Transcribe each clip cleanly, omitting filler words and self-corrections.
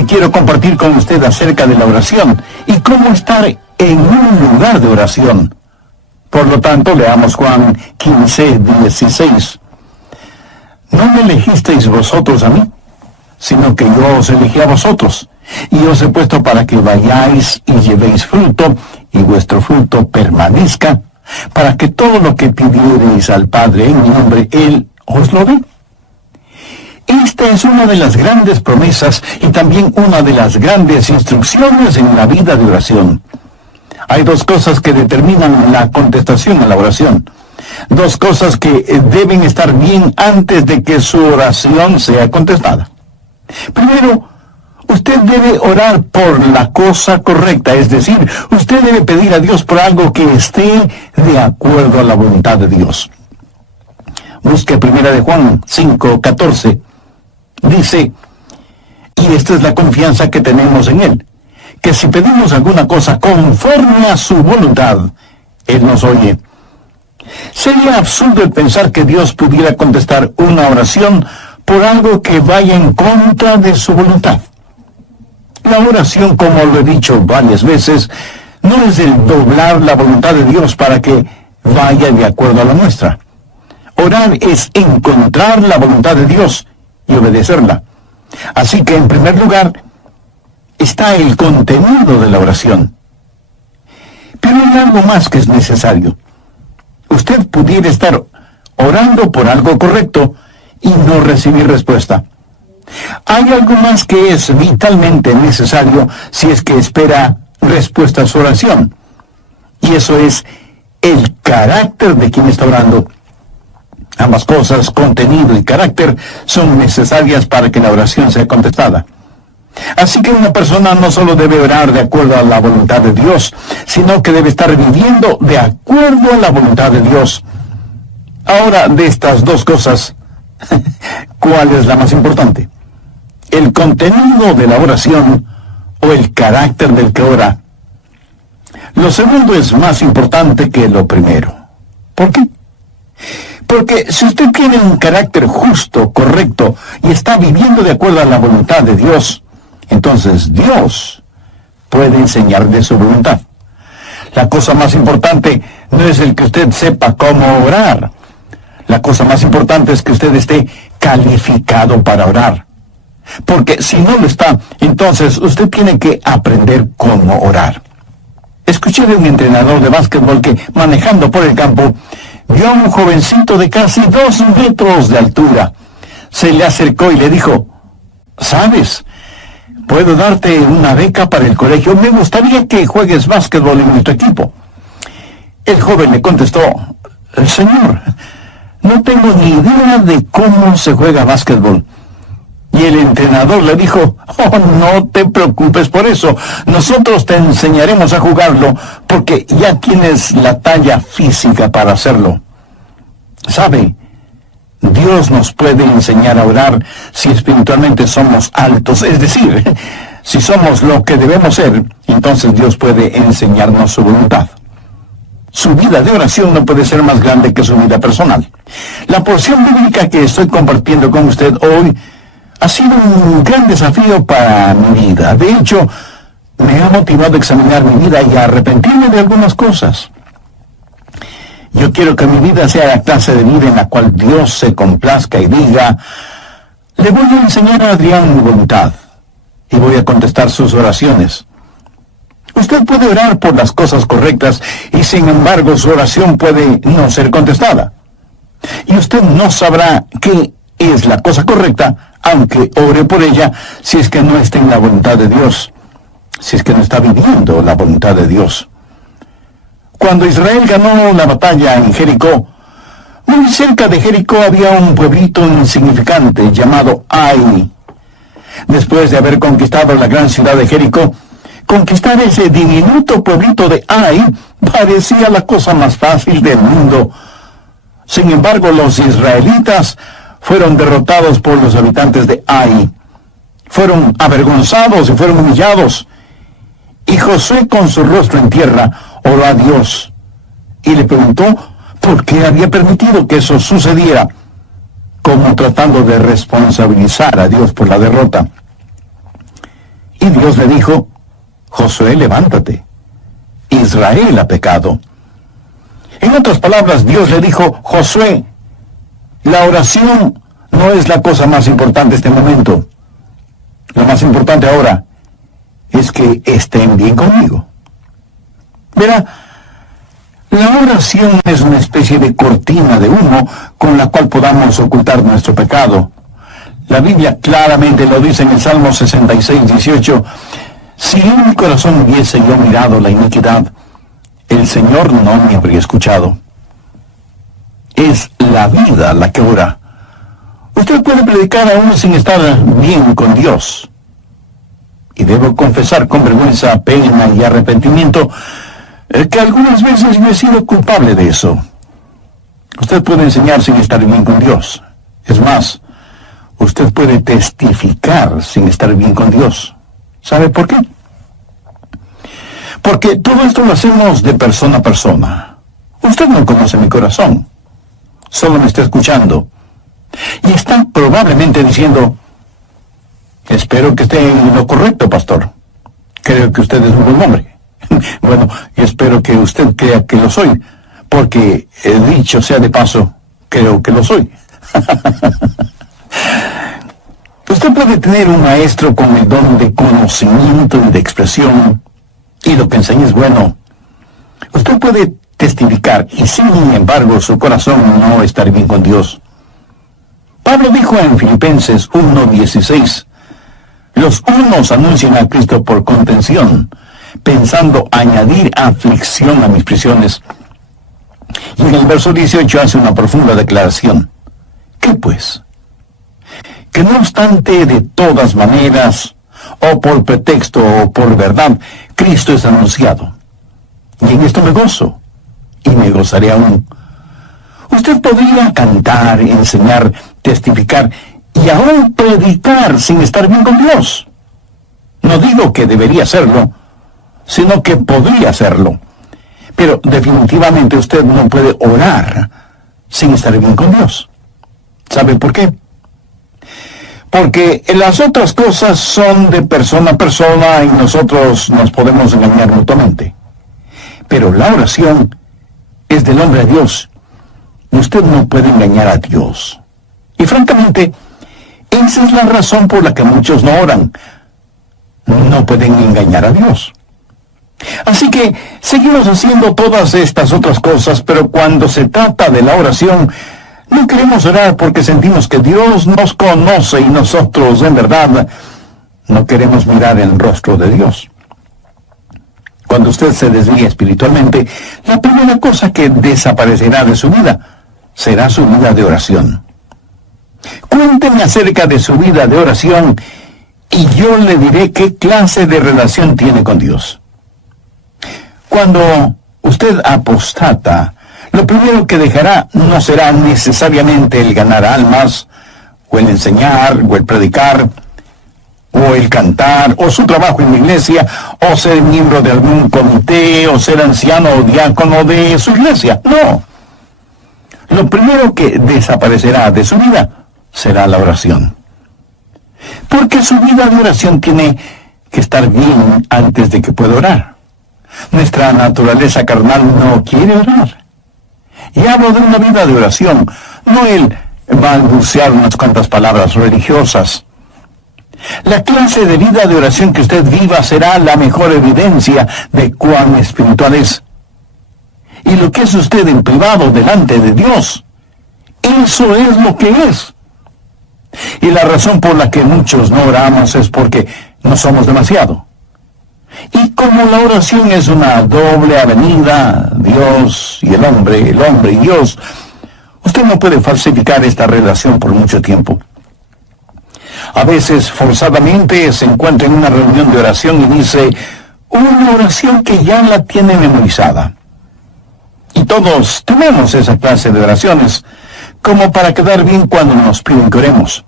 Hoy quiero compartir con usted acerca de la oración y cómo estar en un lugar de oración. Por lo tanto, leamos Juan 15:16. No me elegisteis vosotros a mí, sino que yo os elegí a vosotros, y os he puesto para que vayáis y llevéis fruto, y vuestro fruto permanezca, para que todo lo que pidiereis al Padre en mi nombre, Él os lo dé. Esta es una de las grandes promesas y también una de las grandes instrucciones en la vida de oración. Hay dos cosas que determinan la contestación a la oración. Dos cosas que deben estar bien antes de que su oración sea contestada. Primero, usted debe orar por la cosa correcta, es decir, usted debe pedir a Dios por algo que esté de acuerdo a la voluntad de Dios. Busque 1 de Juan 5:14. Dice, y esta es la confianza que tenemos en Él, que si pedimos alguna cosa conforme a su voluntad, Él nos oye. Sería absurdo el pensar que Dios pudiera contestar una oración por algo que vaya en contra de su voluntad. La oración, como lo he dicho varias veces, no es el doblar la voluntad de Dios para que vaya de acuerdo a la nuestra. Orar es encontrar la voluntad de Dios y obedecerla. Así que, en primer lugar, está el contenido de la oración. Pero hay algo más que es necesario. Usted pudiera estar orando por algo correcto y no recibir respuesta. Hay algo más que es vitalmente necesario si es que espera respuesta a su oración. Y eso es el carácter de quien está orando. Ambas cosas, contenido y carácter, son necesarias para que la oración sea contestada. Así que una persona no solo debe orar de acuerdo a la voluntad de Dios, sino que debe estar viviendo de acuerdo a la voluntad de Dios. Ahora, de estas dos cosas, ¿cuál es la más importante? ¿El contenido de la oración o el carácter del que ora? Lo segundo es más importante que lo primero. ¿Por qué? Porque si usted tiene un carácter justo, correcto, y está viviendo de acuerdo a la voluntad de Dios, entonces Dios puede enseñar de su voluntad. La cosa más importante no es el que usted sepa cómo orar. La cosa más importante es que usted esté calificado para orar. Porque si no lo está, entonces usted tiene que aprender cómo orar. Escuché de un entrenador de básquetbol que, manejando por el campo, vio a un jovencito de casi 2 metros de altura. Se le acercó y le dijo, ¿sabes? Puedo darte una beca para el colegio. Me gustaría que juegues básquetbol en nuestro equipo. El joven le contestó, señor, no tengo ni idea de cómo se juega básquetbol. Y el entrenador le dijo, oh, no te preocupes por eso. Nosotros te enseñaremos a jugarlo porque ya tienes la talla física para hacerlo. ¿Sabe? Dios nos puede enseñar a orar si espiritualmente somos altos. Es decir, si somos lo que debemos ser, entonces Dios puede enseñarnos su voluntad. Su vida de oración no puede ser más grande que su vida personal. La porción bíblica que estoy compartiendo con usted hoy ha sido un gran desafío para mi vida. De hecho, me ha motivado a examinar mi vida y a arrepentirme de algunas cosas. Yo quiero que mi vida sea la clase de vida en la cual Dios se complazca y diga, le voy a enseñar a Adrián mi voluntad y voy a contestar sus oraciones. Usted puede orar por las cosas correctas y sin embargo su oración puede no ser contestada. Y usted no sabrá qué es la cosa correcta aunque ore por ella, si es que no está en la voluntad de Dios, si es que no está viviendo la voluntad de Dios. Cuando Israel ganó la batalla en Jericó, muy cerca de Jericó había un pueblito insignificante llamado Ai. Después de haber conquistado la gran ciudad de Jericó, conquistar ese diminuto pueblito de Ai parecía la cosa más fácil del mundo. Sin embargo, los israelitas fueron derrotados por los habitantes de Ai. Fueron avergonzados y fueron humillados. Y Josué, con su rostro en tierra, oró a Dios y le preguntó por qué había permitido que eso sucediera, como tratando de responsabilizar a Dios por la derrota. Y Dios le dijo: Josué, levántate. Israel ha pecado. En otras palabras, Dios le dijo: Josué, la oración no es la cosa más importante en este momento. Lo más importante ahora es que estén bien conmigo. Verá, la oración es una especie de cortina de humo con la cual podamos ocultar nuestro pecado. La Biblia claramente lo dice en el Salmo 66:18. Si en mi corazón hubiese yo mirado la iniquidad, el Señor no me habría escuchado. Es la vida la que ora. Usted puede predicar aún sin estar bien con Dios. Y debo confesar con vergüenza, pena y arrepentimiento que algunas veces yo he sido culpable de eso. Usted puede enseñar sin estar bien con Dios. Es más, usted puede testificar sin estar bien con Dios. ¿Sabe por qué? Porque todo esto lo hacemos de persona a persona. Usted no conoce mi corazón. Solo me está escuchando. Y está probablemente diciendo: espero que esté en lo correcto, pastor. Creo que usted es un buen hombre. Bueno, y espero que usted crea que lo soy, porque, dicho sea de paso, creo que lo soy. Usted puede tener un maestro con el don de conocimiento y de expresión, y lo que enseña es bueno. Usted puede testificar, y sin embargo su corazón no estar bien con Dios. Pablo dijo en Filipenses 1:16, los unos anuncian a Cristo por contención, pensando añadir aflicción a mis prisiones. Y en el verso 18 hace una profunda declaración. ¿Qué pues? Que no obstante, de todas maneras, o por pretexto o por verdad, Cristo es anunciado. Y en esto me gozo, y me gozaré aún. Usted podría cantar, enseñar, testificar y aún predicar sin estar bien con Dios. No digo que debería hacerlo, sino que podría hacerlo. Pero definitivamente usted no puede orar sin estar bien con Dios. ¿Sabe por qué? Porque las otras cosas son de persona a persona y nosotros nos podemos engañar mutuamente. Pero la oración es del hombre a Dios. Usted no puede engañar a Dios. Y francamente, esa es la razón por la que muchos no oran. No pueden engañar a Dios. Así que seguimos haciendo todas estas otras cosas, pero cuando se trata de la oración, no queremos orar porque sentimos que Dios nos conoce y nosotros, en verdad, no queremos mirar el rostro de Dios. Cuando usted se desvíe espiritualmente, la primera cosa que desaparecerá de su vida será su vida de oración. Cuénteme acerca de su vida de oración y yo le diré qué clase de relación tiene con Dios. Cuando usted apostata, lo primero que dejará no será necesariamente el ganar almas, o el enseñar, o el predicar, o el cantar, o su trabajo en la iglesia, o ser miembro de algún comité, o ser anciano o diácono de su iglesia. No. Lo primero que desaparecerá de su vida será la oración. Porque su vida de oración tiene que estar bien antes de que pueda orar. Nuestra naturaleza carnal no quiere orar. Y hablo de una vida de oración, no el balbucear unas cuantas palabras religiosas. La clase de vida de oración que usted viva será la mejor evidencia de cuán espiritual es. Y lo que es usted en privado delante de Dios, eso es lo que es. Y la razón por la que muchos no oramos es porque no somos demasiado. Y como la oración es una doble avenida, Dios y el hombre y Dios, usted no puede falsificar esta relación por mucho tiempo. A veces, forzadamente, se encuentra en una reunión de oración y dice una oración que ya la tiene memorizada. Y todos tenemos esa clase de oraciones, como para quedar bien cuando nos piden que oremos.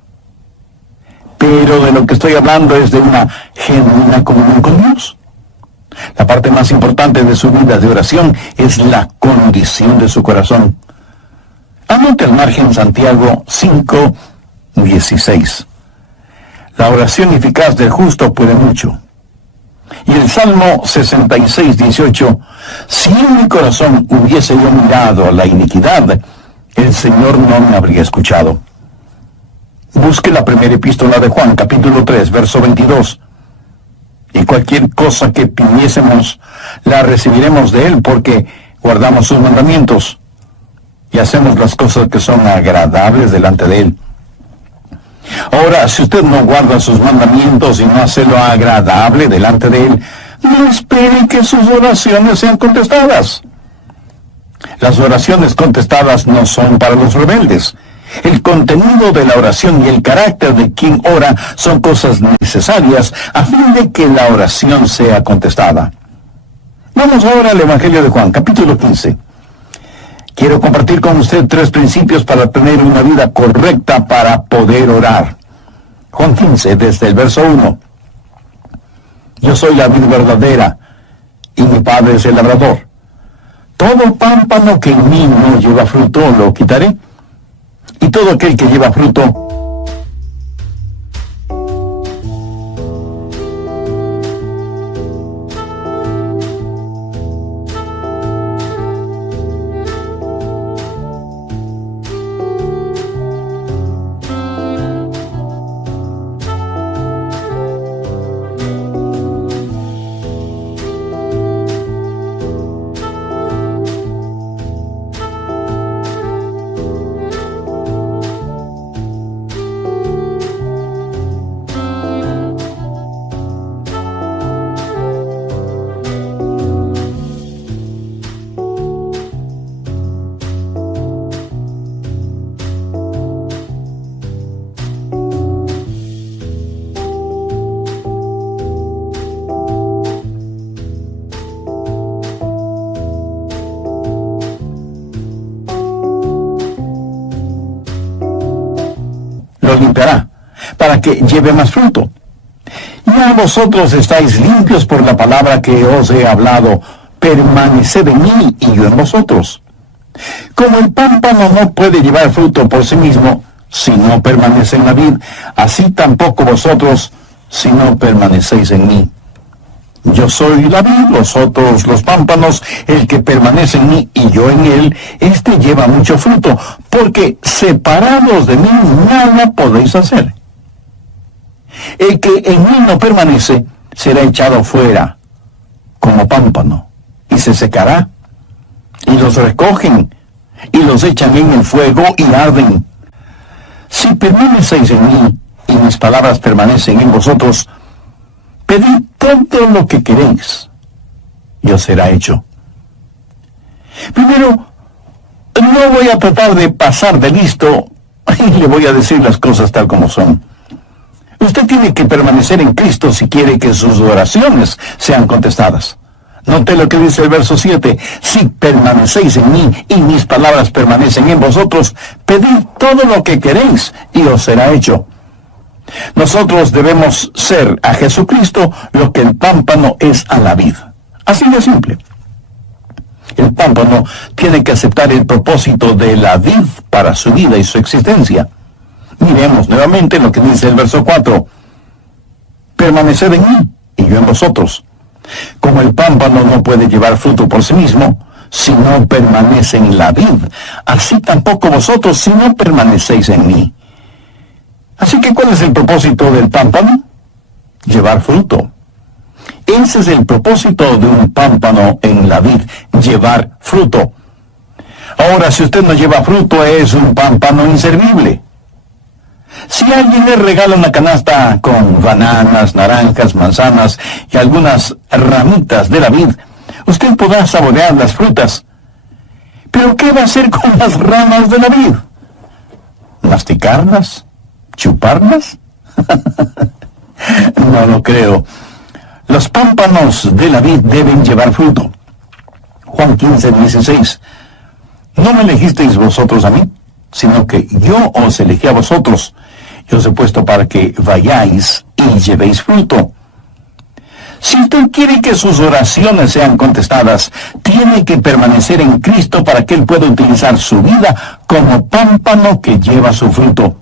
Pero de lo que estoy hablando es de una genuina comunión con Dios. La parte más importante de su vida de oración es la condición de su corazón. Anote al margen Santiago 5:16. La oración eficaz del justo puede mucho. Y el Salmo 66, 18, si en mi corazón hubiese yo mirado a la iniquidad, el Señor no me habría escuchado. Busque la primera epístola de Juan, capítulo 3, verso 22. Y cualquier cosa que pidiésemos, la recibiremos de Él, porque guardamos sus mandamientos y hacemos las cosas que son agradables delante de Él. Ahora, si usted no guarda sus mandamientos y no hace lo agradable delante de Él, no espere que sus oraciones sean contestadas. Las oraciones contestadas no son para los rebeldes. El contenido de la oración y el carácter de quien ora son cosas necesarias a fin de que la oración sea contestada. Vamos ahora al Evangelio de Juan, capítulo 15. Quiero compartir con usted 3 principios para tener una vida correcta para poder orar. Juan 15, desde el verso 1. Yo soy la vid verdadera, y mi Padre es el labrador. Todo pámpano que en mí no lleva fruto, lo quitaré. Y todo aquel que lleva fruto, lo limpiará, para que lleve más fruto. Ya vosotros estáis limpios por la palabra que os he hablado. Permaneced en mí y yo en vosotros. Como el pámpano no puede llevar fruto por sí mismo, si no permanece en la vid, así tampoco vosotros, si no permanecéis en mí. Yo soy la vid, vosotros los pámpanos. El que permanece en mí y yo en él, éste lleva mucho fruto, porque separados de mí nada podéis hacer. El que en mí no permanece será echado fuera como pámpano, y se secará, y los recogen, y los echan en el fuego y arden. Si permanecéis en mí, y mis palabras permanecen en vosotros, pedid todo lo que queréis, y os será hecho. Primero, no voy a tratar de pasar de listo, y le voy a decir las cosas tal como son. Usted tiene que permanecer en Cristo si quiere que sus oraciones sean contestadas. Note lo que dice el verso 7. Si permanecéis en mí y mis palabras permanecen en vosotros, pedid todo lo que queréis y os será hecho. Nosotros debemos ser a Jesucristo lo que el pámpano es a la vid. Así de simple. El pámpano tiene que aceptar el propósito de la vid para su vida y su existencia. Miremos nuevamente lo que dice el verso 4. Permaneced en mí y yo en vosotros. Como el pámpano no puede llevar fruto por sí mismo, si no permanece en la vid, así tampoco vosotros si no permanecéis en mí. Así que, ¿cuál es el propósito del pámpano? Llevar fruto. Ese es el propósito de un pámpano en la vid, llevar fruto. Ahora, si usted no lleva fruto, es un pámpano inservible. Si alguien le regala una canasta con bananas, naranjas, manzanas y algunas ramitas de la vid, usted podrá saborear las frutas. ¿Pero qué va a hacer con las ramas de la vid? ¿Masticarlas? ¿Chuparlas? No lo creo. Los pámpanos de la vid deben llevar fruto. Juan 15, 16. No me elegisteis vosotros a mí, sino que yo os elegí a vosotros. Yo os he puesto para que vayáis y llevéis fruto. Si usted quiere que sus oraciones sean contestadas, tiene que permanecer en Cristo para que Él pueda utilizar su vida como pámpano que lleva su fruto.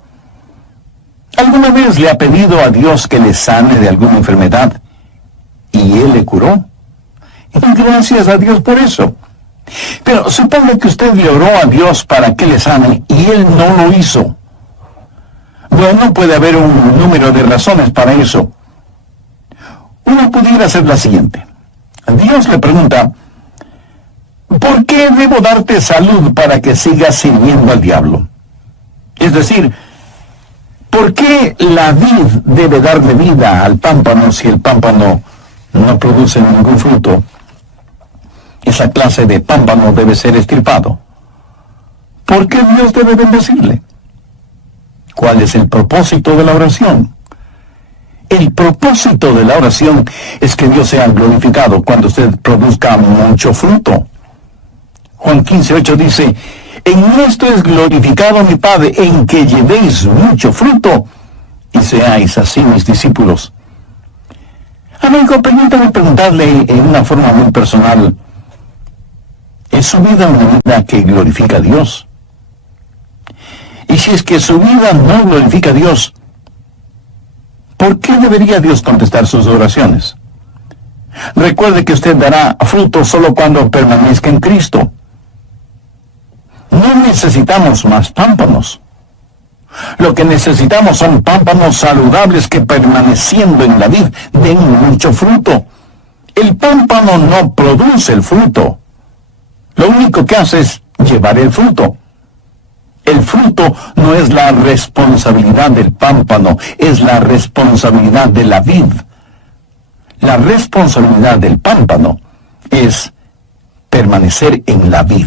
¿Alguna vez le ha pedido a Dios que le sane de alguna enfermedad? Y y Él le curó. Y gracias a Dios por eso. Pero suponga que usted le oró a Dios para que le sane y Él no lo hizo. Bueno, puede haber un número de razones para eso. Una pudiera ser la siguiente. Dios le pregunta: ¿por qué debo darte salud para que sigas sirviendo al diablo? Es decir, ¿por qué la vid debe darle vida al pámpano si el pámpano no produce ningún fruto? Esa clase de pámpano debe ser extirpado. ¿Por qué Dios debe bendecirle? ¿Cuál es el propósito de la oración? El propósito de la oración es que Dios sea glorificado cuando usted produzca mucho fruto. Juan 15:8 dice: en esto es glorificado mi Padre, en que llevéis mucho fruto y seáis así mis discípulos. Amigo, permítame preguntarle en una forma muy personal: ¿es su vida una vida que glorifica a Dios? Y si es que su vida no glorifica a Dios, ¿por qué debería Dios contestar sus oraciones? Recuerde que usted dará fruto solo cuando permanezca en Cristo. No necesitamos más pámpanos. Lo que necesitamos son pámpanos saludables que, permaneciendo en la vid, den mucho fruto. El pámpano no produce el fruto. Lo único que hace es llevar el fruto. El fruto no es la responsabilidad del pámpano, es la responsabilidad de la vid. La responsabilidad del pámpano es permanecer en la vid.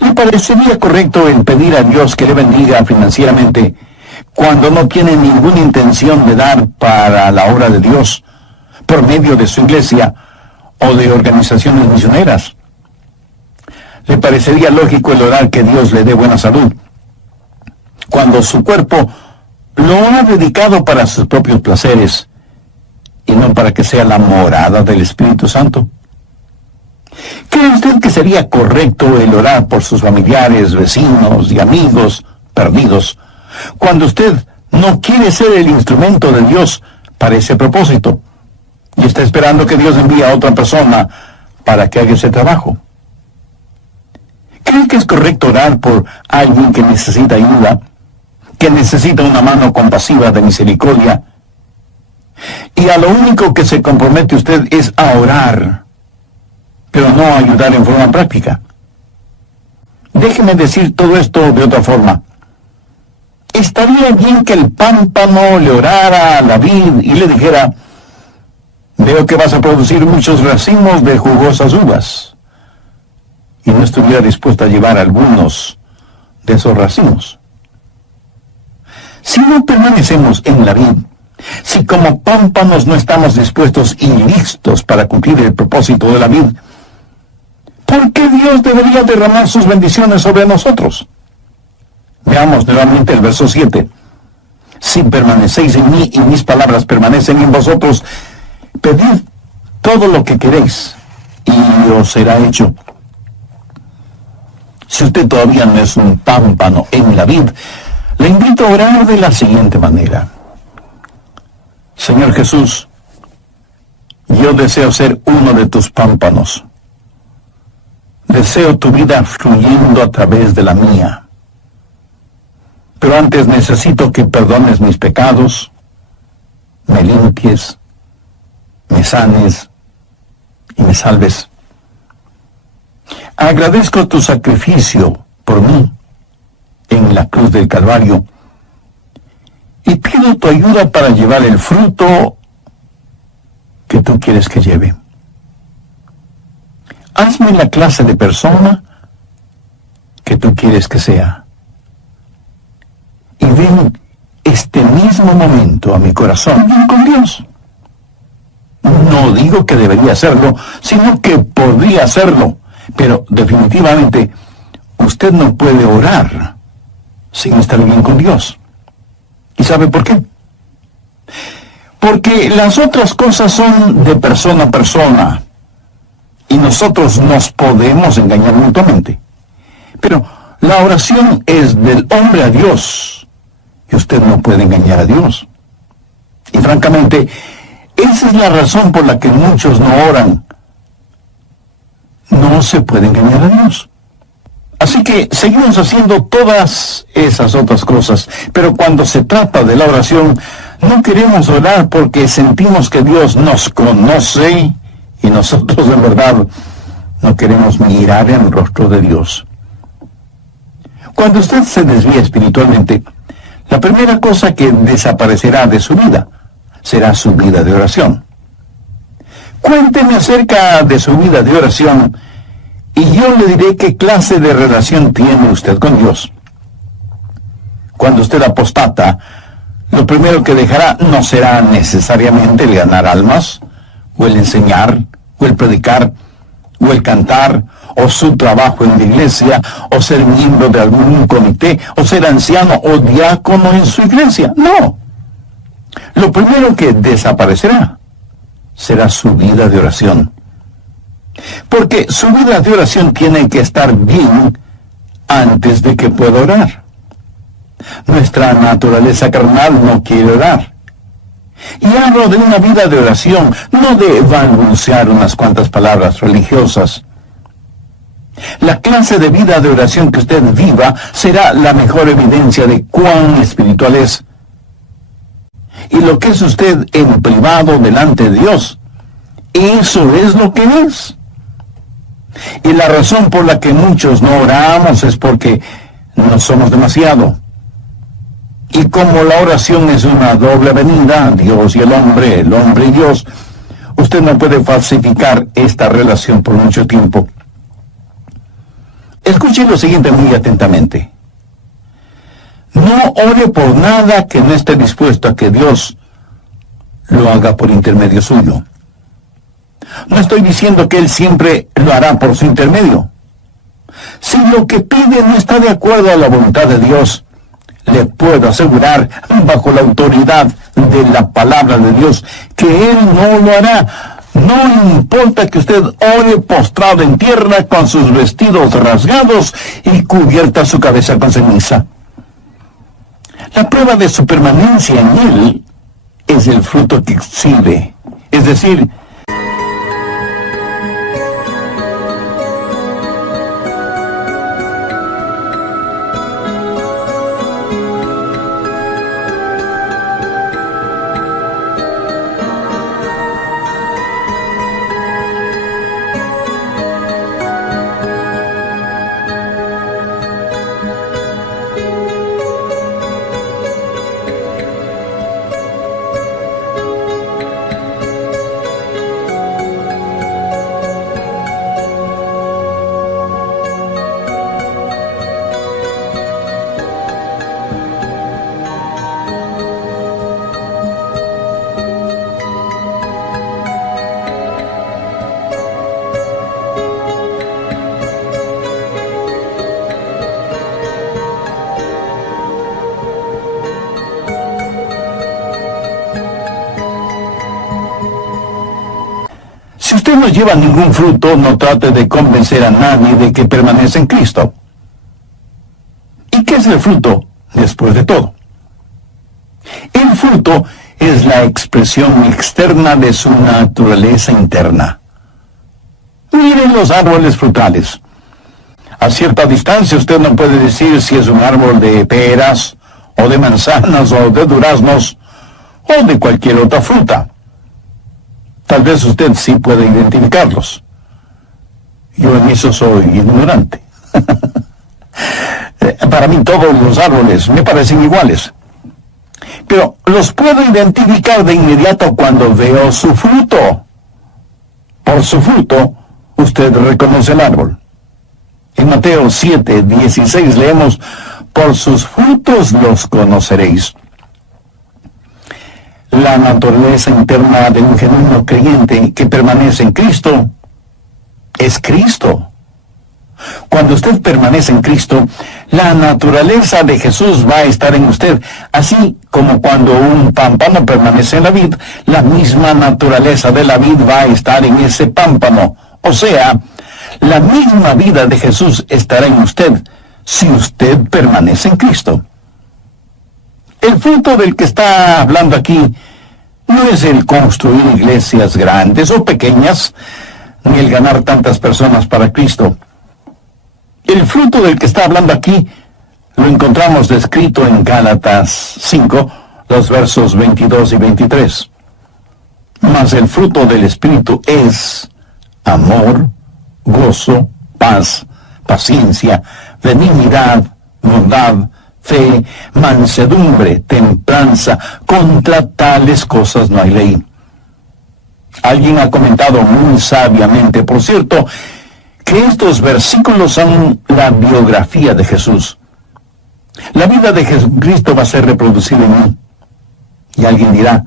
¿Le parecería correcto el pedir a Dios que le bendiga financieramente cuando no tiene ninguna intención de dar para la obra de Dios por medio de su iglesia o de organizaciones misioneras? ¿Le parecería lógico el orar que Dios le dé buena salud cuando su cuerpo lo ha dedicado para sus propios placeres y no para que sea la morada del Espíritu Santo? ¿Cree usted que sería correcto el orar por sus familiares, vecinos y amigos perdidos cuando usted no quiere ser el instrumento de Dios para ese propósito y está esperando que Dios envíe a otra persona para que haga ese trabajo? ¿Cree que es correcto orar por alguien que necesita ayuda, que necesita una mano compasiva de misericordia, y a lo único que se compromete usted es a orar, pero no a ayudar en forma práctica? Déjeme decir todo esto de otra forma. ¿Estaría bien que el pámpano le orara a la vid y le dijera: veo que vas a producir muchos racimos de jugosas uvas, y no estuviera dispuesta a llevar algunos de esos racimos? Si no permanecemos en la vid, si como pámpanos no estamos dispuestos y listos para cumplir el propósito de la vid, ¿por qué Dios debería derramar sus bendiciones sobre nosotros? Veamos nuevamente el verso 7. Si permanecéis en mí y mis palabras permanecen en vosotros, pedid todo lo que queréis y os será hecho. Si usted todavía no es un pámpano en la vid, le invito a orar de la siguiente manera: Señor Jesús, yo deseo ser uno de tus pámpanos. Deseo tu vida fluyendo a través de la mía. Pero antes necesito que perdones mis pecados, me limpies, me sanes y me salves. Agradezco tu sacrificio por mí en la cruz del Calvario y pido tu ayuda para llevar el fruto que tú quieres que lleve. Hazme la clase de persona que tú quieres que sea. Y ven este mismo momento a mi corazón bien con Dios. No digo que debería hacerlo, sino que podría hacerlo. Pero definitivamente usted no puede orar sin estar bien con Dios. ¿Y sabe por qué? Porque las otras cosas son de persona a persona y nosotros nos podemos engañar mutuamente. Pero la oración es del hombre a Dios y usted no puede engañar a Dios. Y francamente, Esa es la razón por la que muchos no oran. No se puede engañar a Dios. Así que seguimos haciendo todas esas otras cosas, pero cuando se trata de la oración, no queremos orar porque sentimos que Dios nos conoce y nosotros en verdad no queremos mirar en el rostro de Dios. Cuando usted se desvía espiritualmente, la primera cosa que desaparecerá de su vida será su vida de oración. Cuénteme acerca de su vida de oración y yo le diré qué clase de relación tiene usted con Dios. Cuando usted apostata, lo primero que dejará no será necesariamente el ganar almas, o el enseñar, o el predicar, o el cantar, o su trabajo en la iglesia, o ser miembro de algún comité, o ser anciano o diácono en su iglesia. No. Lo primero que desaparecerá será su vida de oración. Porque su vida de oración tiene que estar bien antes de que pueda orar. Nuestra naturaleza carnal no quiere orar. Y hablo de una vida de oración, no de balbucear unas cuantas palabras religiosas. La clase de vida de oración que usted viva será la mejor evidencia de cuán espiritual es. Y lo que es usted en privado delante de Dios, eso es lo que es. Y la razón por la que muchos no oramos es porque no somos demasiado. Y como la oración es una doble avenida, Dios y el hombre y Dios, usted no puede falsificar esta relación por mucho tiempo. Escuche lo siguiente muy atentamente. No ore por nada que no esté dispuesto a que Dios lo haga por intermedio suyo. No estoy diciendo que Él siempre lo hará por su intermedio. Si lo que pide no está de acuerdo a la voluntad de Dios, le puedo asegurar, bajo la autoridad de la palabra de Dios, que Él no lo hará. No importa que usted ore postrado en tierra con sus vestidos rasgados y cubierta su cabeza con ceniza. La prueba de su permanencia en Él es el fruto que exhibe, es decir, si usted no lleva ningún fruto, no trate de convencer a nadie de que permanece en Cristo. ¿Y qué es el fruto después de todo? El fruto es la expresión externa de su naturaleza interna. Miren los árboles frutales. A cierta distancia usted no puede decir si es un árbol de peras, o de manzanas, o de duraznos, o de cualquier otra fruta. Tal vez usted sí puede identificarlos. Yo en eso soy ignorante. Para mí todos los árboles me parecen iguales. Pero los puedo identificar de inmediato cuando veo su fruto. Por su fruto, usted reconoce el árbol. En Mateo 7:16 leemos, por sus frutos los conoceréis. La naturaleza interna de un genuino creyente que permanece en Cristo es Cristo. Cuando usted permanece en Cristo, la naturaleza de Jesús va a estar en usted, así como cuando un pámpano permanece en la vid, la misma naturaleza de la vid va a estar en ese pámpano. O sea, la misma vida de Jesús estará en usted si usted permanece en Cristo. El fruto del que está hablando aquí No es el construir iglesias grandes o pequeñas, ni el ganar tantas personas para Cristo. El fruto del que está hablando aquí lo encontramos descrito en Gálatas 5, los versos 22 y 23. Mas el fruto del Espíritu es amor, gozo, paz, paciencia, benignidad, bondad, fe, mansedumbre, templanza. Contra tales cosas no hay ley. Alguien ha comentado muy sabiamente, por cierto, que estos versículos son la biografía de Jesús. La vida de Jesucristo va a ser reproducida en mí. Y alguien dirá,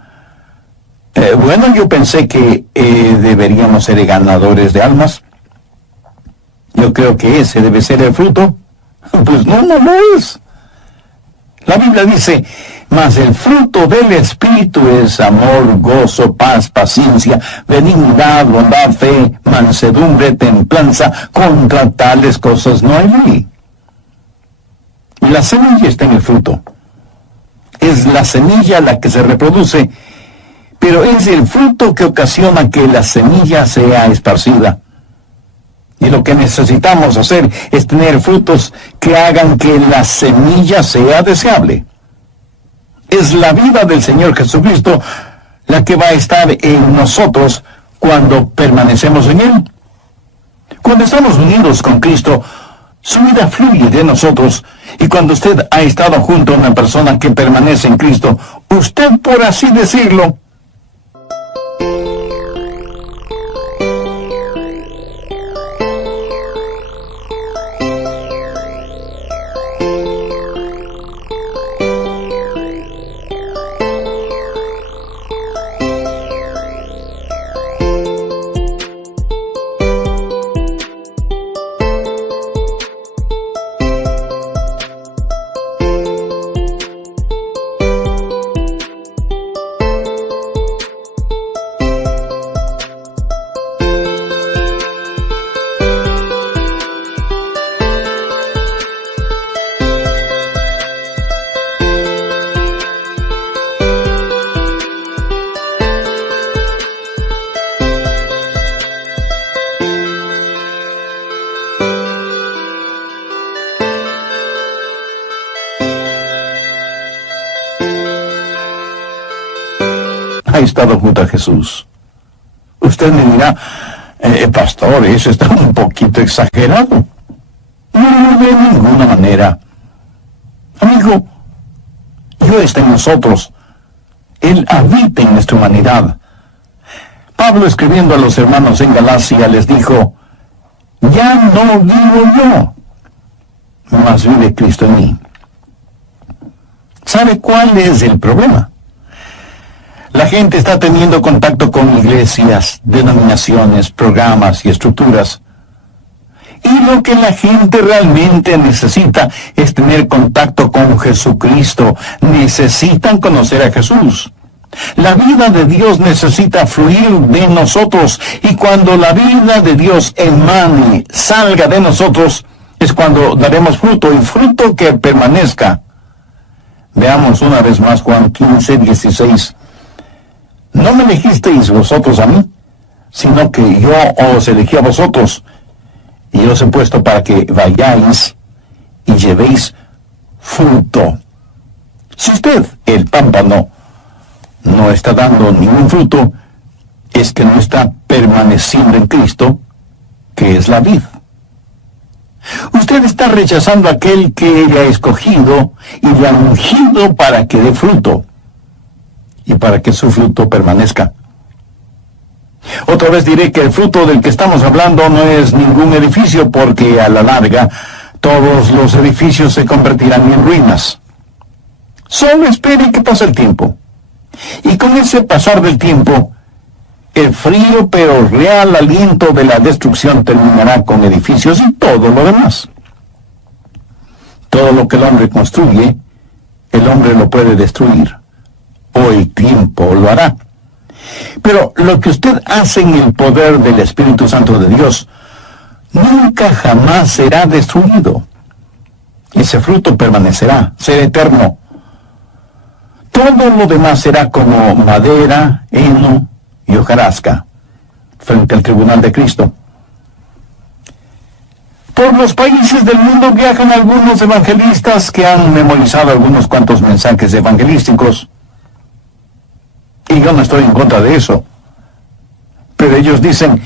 bueno, yo pensé que deberíamos ser ganadores de almas. Yo creo que ese debe ser el fruto. Pues no lo es. La Biblia dice, mas el fruto del Espíritu es amor, gozo, paz, paciencia, benignidad, bondad, fe, mansedumbre, templanza. Contra tales cosas no hay ley. La semilla está en el fruto. Es la semilla la que se reproduce, pero es el fruto que ocasiona que la semilla sea esparcida. Y lo que necesitamos hacer es tener frutos que hagan que la semilla sea deseable. Es la vida del Señor Jesucristo la que va a estar en nosotros cuando permanecemos en Él. Cuando estamos unidos con Cristo, su vida fluye de nosotros, y cuando usted ha estado junto a una persona que permanece en Cristo, usted, por así decirlo, ha estado junto a Jesús. Usted me dirá, pastor, eso está un poquito exagerado. No, de ninguna manera. Amigo, Dios está en nosotros. Él habita en nuestra humanidad. Pablo, escribiendo a los hermanos en Galacia, les dijo, ya no vivo yo, mas vive Cristo en mí. ¿Sabe cuál es el problema? La gente está teniendo contacto con iglesias, denominaciones, programas y estructuras. Y lo que la gente realmente necesita es tener contacto con Jesucristo. Necesitan conocer a Jesús. La vida de Dios necesita fluir de nosotros. Y cuando la vida de Dios emane, salga de nosotros, es cuando daremos fruto, y fruto que permanezca. Veamos una vez más Juan 15, 16. No me elegisteis vosotros a mí, sino que yo os elegí a vosotros, y os he puesto para que vayáis y llevéis fruto. Si usted, el pámpano, no está dando ningún fruto, es que no está permaneciendo en Cristo, que es la vid. Usted está rechazando a aquel que le ha escogido y le ha ungido para que dé fruto, y para que su fruto permanezca. Otra vez diré que el fruto del que estamos hablando no es ningún edificio, porque a la larga todos los edificios se convertirán en ruinas. Solo espere que pase el tiempo. Y con ese pasar del tiempo, el frío pero real aliento de la destrucción terminará con edificios y todo lo demás. Todo lo que el hombre construye, el hombre lo puede destruir, o el tiempo lo hará. Pero lo que usted hace en el poder del Espíritu Santo de Dios nunca jamás será destruido. Ese fruto permanecerá, será eterno. Todo lo demás será como madera, heno y hojarasca frente al tribunal de Cristo. Por los países del mundo viajan algunos evangelistas que han memorizado algunos cuantos mensajes evangelísticos. Y yo no estoy en contra de eso. Pero ellos dicen,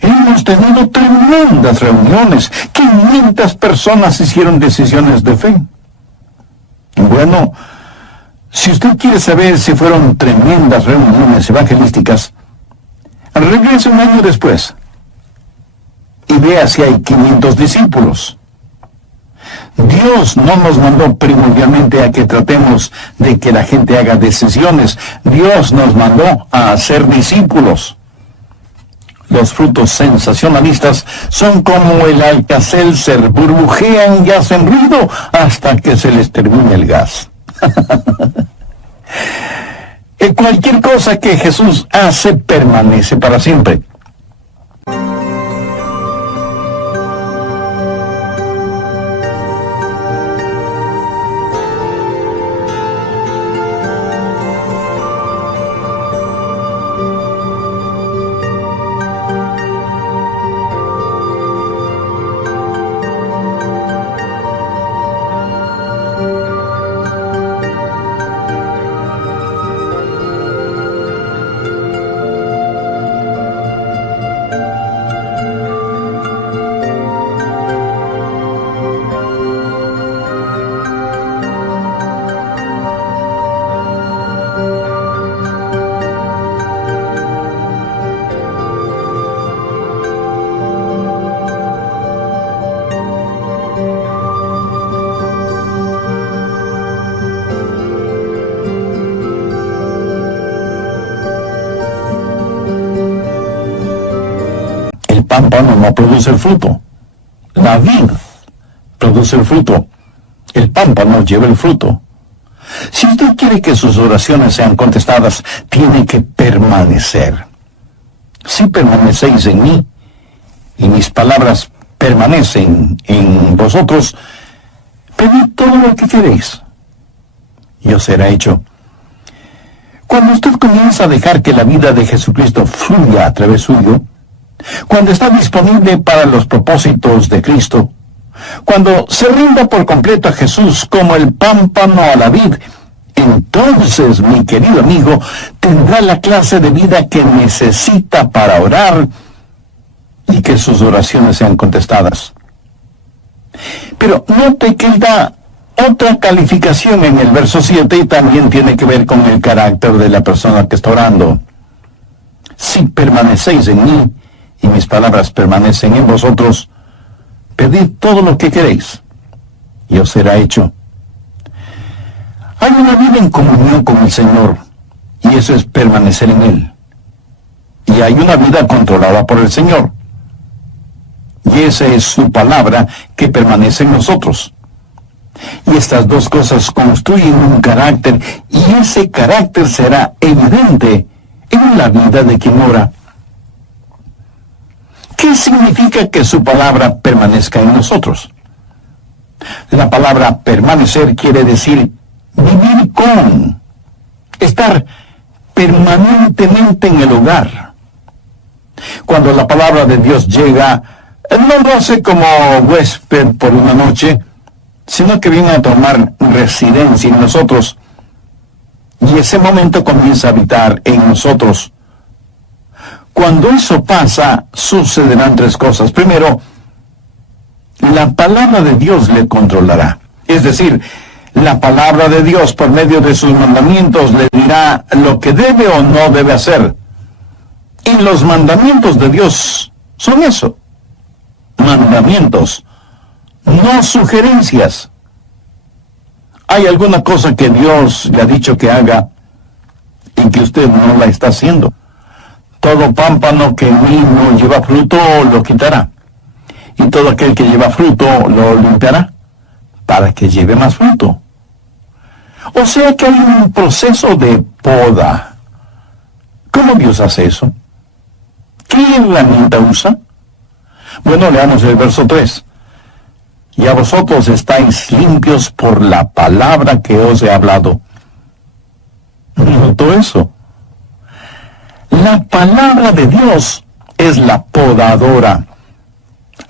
hemos tenido tremendas reuniones. 500 personas hicieron decisiones de fe. Bueno, si usted quiere saber si fueron tremendas reuniones evangelísticas, regrese un año después y vea si hay 500 discípulos. Dios no nos mandó primordialmente a que tratemos de que la gente haga decisiones. Dios nos mandó a hacer discípulos. Los frutos sensacionalistas son como el Alka-Seltzer, burbujean y hacen ruido hasta que se les termine el gas. Cualquier cosa que Jesús hace permanece para siempre. El pámpano no produce el fruto. La vid produce el fruto. El pámpano lleva el fruto. Si usted quiere que sus oraciones sean contestadas, tiene que permanecer. Si permanecéis en mí, y mis palabras permanecen en vosotros, pedid todo lo que queréis, y os será hecho. Cuando usted comienza a dejar que la vida de Jesucristo fluya a través suyo, cuando está disponible para los propósitos de Cristo, cuando se rinda por completo a Jesús como el pámpano a la vid, entonces, mi querido amigo, tendrá la clase de vida que necesita para orar y que sus oraciones sean contestadas. Pero note que él da otra calificación en el verso 7 y también tiene que ver con el carácter de la persona que está orando. Si permanecéis en mí y mis palabras permanecen en vosotros, pedid todo lo que queréis y os será hecho. Hay una vida en comunión con el Señor, y eso es permanecer en Él. Y hay una vida controlada por el Señor, y esa es su palabra que permanece en nosotros. Y estas dos cosas construyen un carácter, y ese carácter será evidente en la vida de quien ora. ¿Qué significa que su palabra permanezca en nosotros? La palabra permanecer quiere decir vivir con, estar permanentemente en el hogar. Cuando la palabra de Dios llega, no lo hace como huésped por una noche, sino que viene a tomar residencia en nosotros, y ese momento comienza a habitar en nosotros. Cuando eso pasa, sucederán tres cosas. Primero, la palabra de Dios le controlará. Es decir, la palabra de Dios, por medio de sus mandamientos, le dirá lo que debe o no debe hacer. Y los mandamientos de Dios son eso, mandamientos, no sugerencias. ¿Hay alguna cosa que Dios le ha dicho que haga y que usted no la está haciendo? Todo pámpano que en mí no lleva fruto lo quitará, y todo aquel que lleva fruto lo limpiará, para que lleve más fruto. O sea que hay un proceso de poda. ¿Cómo Dios hace eso? ¿Qué herramienta usa? Bueno, leamos el verso 3. Y a vosotros estáis limpios por la palabra que os he hablado. ¿Notó eso? La palabra de Dios es la podadora.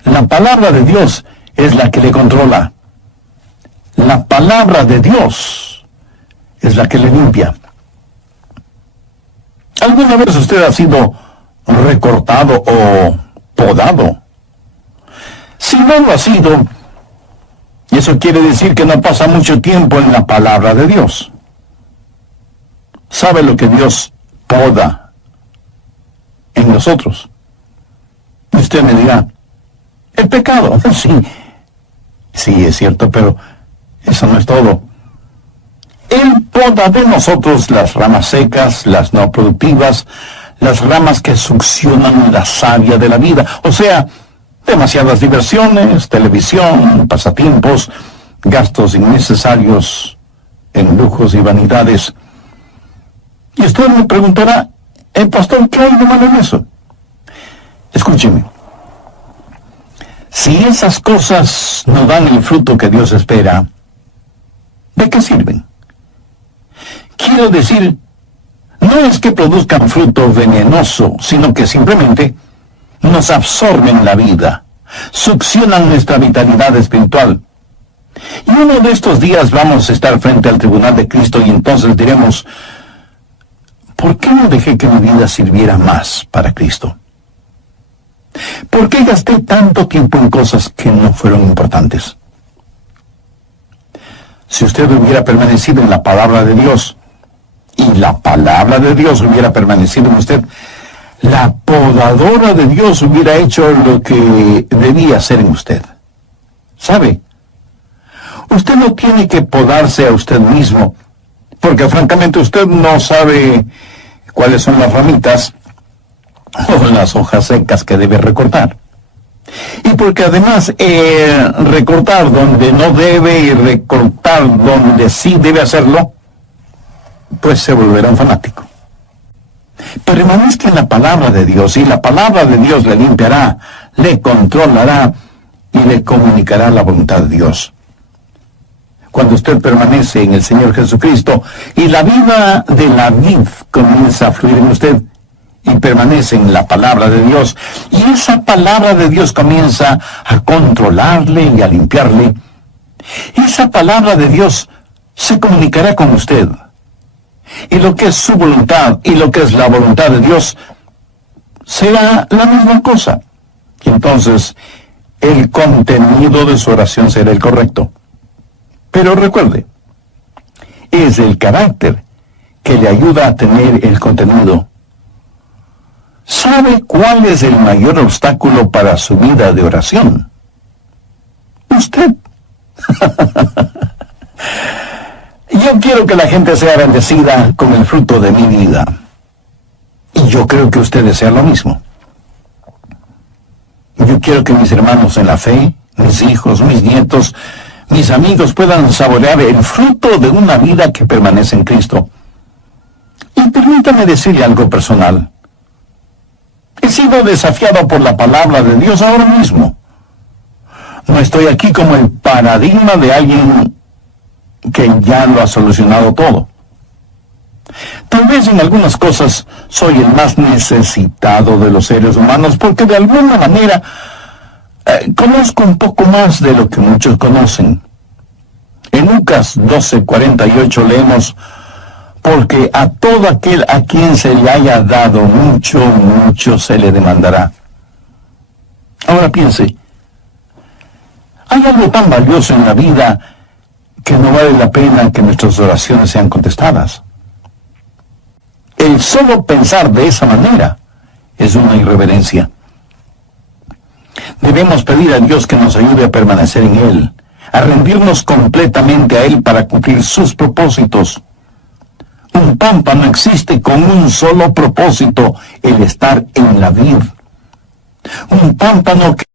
La palabra de Dios es la que le controla. La palabra de Dios es la que le limpia. ¿Alguna vez usted ha sido recortado o podado? Si no lo ha sido, eso quiere decir que no pasa mucho tiempo en la palabra de Dios. ¿Sabe lo que Dios poda en nosotros? Y usted me dirá, el pecado. Sí, es cierto, pero eso no es todo. Él poda de nosotros las ramas secas, las no productivas, las ramas que succionan la savia de la vida. O sea, demasiadas diversiones, televisión, pasatiempos, gastos innecesarios en lujos y vanidades. Y usted me preguntará, pastor, ¿qué hay de malo en eso? Escúcheme. Si esas cosas no dan el fruto que Dios espera, ¿de qué sirven? Quiero decir, no es que produzcan fruto venenoso, sino que simplemente nos absorben la vida, succionan nuestra vitalidad espiritual. Y uno de estos días vamos a estar frente al tribunal de Cristo y entonces diremos, ¿por qué no dejé que mi vida sirviera más para Cristo? ¿Por qué gasté tanto tiempo en cosas que no fueron importantes? Si usted hubiera permanecido en la palabra de Dios, y la palabra de Dios hubiera permanecido en usted, la podadora de Dios hubiera hecho lo que debía hacer en usted. ¿Sabe? Usted no tiene que podarse a usted mismo, porque francamente usted no sabe cuáles son las ramitas o las hojas secas que debe recortar. Y porque además recortar donde no debe y recortar donde sí debe hacerlo, pues se volverá un fanático. Permanezca en la palabra de Dios y la palabra de Dios le limpiará, le controlará y le comunicará la voluntad de Dios. Cuando usted permanece en el Señor Jesucristo y la vida de la vid comienza a fluir en usted y permanece en la palabra de Dios, y esa palabra de Dios comienza a controlarle y a limpiarle, esa palabra de Dios se comunicará con usted. Y lo que es su voluntad y lo que es la voluntad de Dios será la misma cosa. Y entonces el contenido de su oración será el correcto. Pero recuerde, es el carácter que le ayuda a tener el contenido. ¿Sabe cuál es el mayor obstáculo para su vida de oración? Usted. Yo quiero que la gente sea bendecida con el fruto de mi vida. Y yo creo que usted desea lo mismo. Yo quiero que mis hermanos en la fe, mis hijos, mis nietos, mis amigos puedan saborear el fruto de una vida que permanece en Cristo. Y permítame decirle algo personal. He sido desafiado por la palabra de Dios ahora mismo. No estoy aquí como el paradigma de alguien que ya lo ha solucionado todo. Tal vez en algunas cosas soy el más necesitado de los seres humanos porque de alguna manera conozco un poco más de lo que muchos conocen. En Lucas 12:48 leemos, porque a todo aquel a quien se le haya dado mucho, mucho se le demandará. Ahora piense, hay algo tan valioso en la vida que no vale la pena que nuestras oraciones sean contestadas. El solo pensar de esa manera es una irreverencia. Debemos pedir a Dios que nos ayude a permanecer en Él, a rendirnos completamente a Él para cumplir sus propósitos. Un pámpano existe con un solo propósito, el estar en la vid. Un pámpano que